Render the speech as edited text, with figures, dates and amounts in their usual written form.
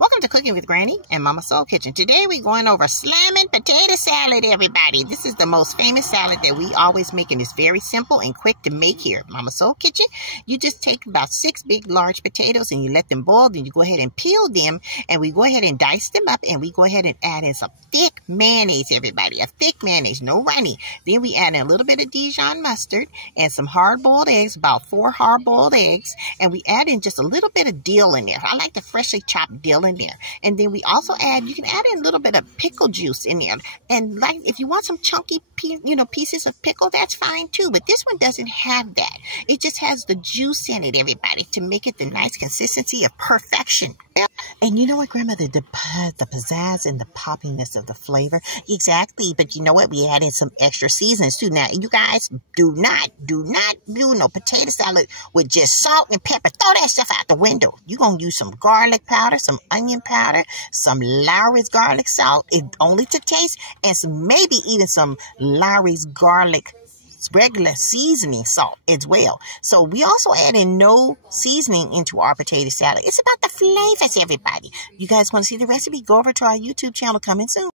Welcome to Cooking with Granny and Mama Soul Kitchen. Today we're going over Slammin Potato Salad, everybody. This is the most famous salad that we always make, and it's very simple and quick to make here at Mama Soul Kitchen. You just take about 6 big, large potatoes and you let them boil. Then you go ahead and peel them, and we go ahead and dice them up, and we go ahead and add in some thick mayonnaise, everybody. A thick mayonnaise, no runny. Then we add in a little bit of Dijon mustard and some hard-boiled eggs, about 4 hard-boiled eggs, and we add in just a little bit of dill in there. I like the freshly chopped dill in there. And then we also you can add in a little bit of pickle juice in there. And like, if you want some chunky, pieces of pickle, that's fine too. But this one doesn't have that. It just has the juice in it, everybody, to make it the nice consistency of perfection. And you know what, Grandmother, the pizzazz and the poppiness of the flavor. Exactly. But you know what? We add in some extra seasonings too. Now, you guys do not do no potato salad with just salt and pepper. Throw that stuff out the window. You're going to use some garlic powder, some onion powder, some Lawry's garlic salt, only to taste, and maybe even some Lawry's garlic regular seasoning salt as well. So we also add in no seasoning into our potato salad. It's about the flavors, everybody. You guys want to see the recipe? Go over to our YouTube channel coming soon.